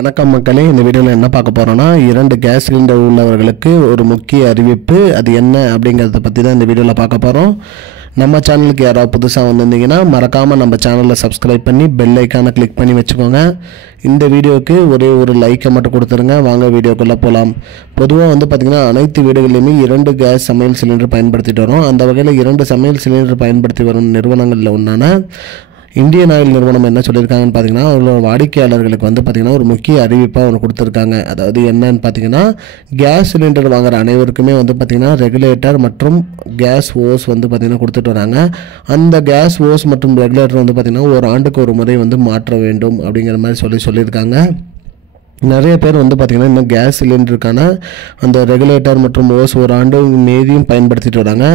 வணக்கம் மக்களே, இந்த வீடியோவில் என்ன பார்க்க போகிறோன்னா, 2 கேஸ் சிலிண்டர் உள்ளவர்களுக்கு ஒரு முக்கிய அறிவிப்பு. அது என்ன அப்படிங்கிறத பற்றி தான் இந்த வீடியோவில் பார்க்க போகிறோம். நம்ம சேனலுக்கு யாராவது புதுசாக வந்திருந்தீங்கன்னா மறக்காமல் நம்ம சேனலில் சப்ஸ்கிரைப் பண்ணி பெல் ஐக்கானை கிளிக் பண்ணி வச்சுக்கோங்க. இந்த வீடியோவுக்கு ஒரே ஒரு லைக்கை மட்டும் கொடுத்துருங்க. வாங்க வீடியோக்குள்ளே போகலாம். பொதுவாக பார்த்திங்கன்னா அனைத்து வீடுகளிலுமே 2 கேஸ் சமையல் சிலிண்டர் பயன்படுத்திட்டு வரோம். அந்த வகையில் 2 சமையல் சிலிண்டர் பயன்படுத்தி வரும் நிறுவனங்களில் ஒன்றான இந்தியன் ஆயில் நிறுவனம் என்ன சொல்லியிருக்காங்கன்னு பார்த்தீங்கன்னா, அவங்களோட வாடிக்கையாளர்களுக்கு பார்த்திங்கன்னா ஒரு முக்கிய அறிவிப்பாக ஒன்று கொடுத்துருக்காங்க. அதாவது என்னன்னு பார்த்தீங்கன்னா, கேஸ் சிலிண்டர் வாங்குகிற அனைவருக்குமே பார்த்திங்கன்னா ரெகுலேட்டர் மற்றும் கேஸ் ஓஸ் பார்த்திங்கன்னா கொடுத்துட்டு வராங்க. அந்த கேஸ் ஓஸ் மற்றும் ரெகுலேட்டர் பார்த்திங்கன்னா ஒரு ஆண்டுக்கு ஒரு முறை மாற்ற வேண்டும் அப்படிங்கிற மாதிரி சொல்லியிருக்காங்க. நிறைய பேர் பார்த்திங்கன்னா இன்னும் கேஸ் சிலிண்டருக்கான அந்த ரெகுலேட்டர் மற்றும் ஓஸ் ஒரு ஆண்டு மீதியும் பயன்படுத்திட்டு வராங்க.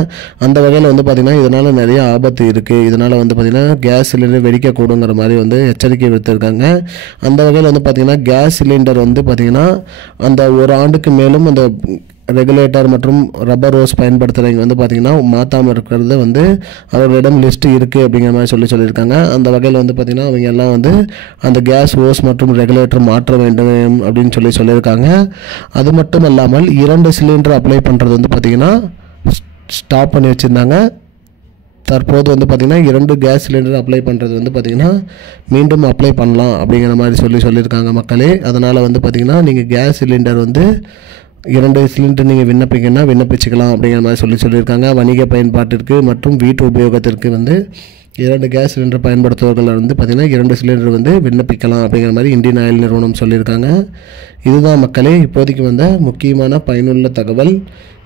அந்த வகையில் பார்த்திங்கன்னா இதனால் நிறைய ஆபத்து இருக்குது. இதனால் பார்த்திங்கன்னா கேஸ் சிலிண்டர் வெடிக்கக்கூடுங்கிற மாதிரி எச்சரிக்கை விடுத்திருக்காங்க. அந்த வகையில் பார்த்திங்கன்னா கேஸ் சிலிண்டர் பார்த்திங்கன்னா அந்த ஒரு ஆண்டுக்கு மேலும் அந்த ரெகுலேட்டர் மற்றும் ரப்பர் ஓஸ் பயன்படுத்துகிறவங்க பார்த்திங்கன்னா மாற்றாமல் இருக்கிறது அவர்களிடம் லிஸ்ட்டு இருக்குது அப்படிங்கிற மாதிரி சொல்லியிருக்காங்க. அந்த வகையில் பார்த்திங்கன்னா அவங்க எல்லாம் அந்த கேஸ் ஓஸ் மற்றும் ரெகுலேட்டர் மாற்ற வேண்டும் அப்படின்னு சொல்லியிருக்காங்க. அது மட்டும் இல்லாமல் 2 சிலிண்டர் அப்ளை பண்ணுறது பார்த்திங்கன்னா ஸ்டாப் பண்ணி வச்சுருந்தாங்க. தற்போது பார்த்திங்கன்னா 2 கேஸ் சிலிண்டர் அப்ளை பண்ணுறது பார்த்திங்கன்னா மீண்டும் அப்ளை பண்ணலாம் அப்படிங்கிற மாதிரி சொல்லியிருக்காங்க மக்களே. அதனால் பார்த்திங்கன்னா நீங்கள் கேஸ் சிலிண்டர் 2 சிலிண்டர் நீங்கள் விண்ணப்பிச்சுக்கலாம் அப்படிங்கிற மாதிரி சொல்லியிருக்காங்க. வணிக பயன்பாட்டிற்கு மற்றும் வீட்டு உபயோகத்திற்கு 2 கேஸ் சிலிண்டர் பயன்படுத்துவர்கள் பார்த்திங்கன்னா 2 சிலிண்டர் விண்ணப்பிக்கலாம் அப்படிங்கிற மாதிரி இந்தியன் ஆயில் நிறுவனம் சொல்லியிருக்காங்க. இதுதான் மக்களே இப்போதைக்கு முக்கியமான பயனுள்ள தகவல்.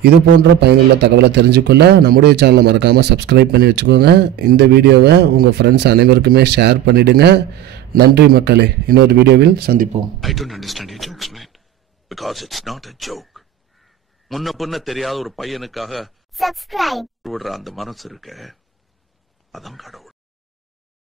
இது போன்ற பயனுள்ள தகவலை தெரிஞ்சுக்கொள்ள நம்முடைய சேனலை மறக்காமல் சப்ஸ்கிரைப் பண்ணி வச்சுக்கோங்க. இந்த வீடியோவை உங்கள் ஃப்ரெண்ட்ஸ் அனைவருக்குமே ஷேர் பண்ணிவிடுங்க. நன்றி மக்களே, இன்னொரு வீடியோவில் சந்திப்போம். I don't understand your jokes, man. Because it's not a joke. முன்ன பின்ன தெரியாத ஒரு பையனுக்காக subscribe விடுற அந்த மனசு இருக்க, அதான் கடவுள்.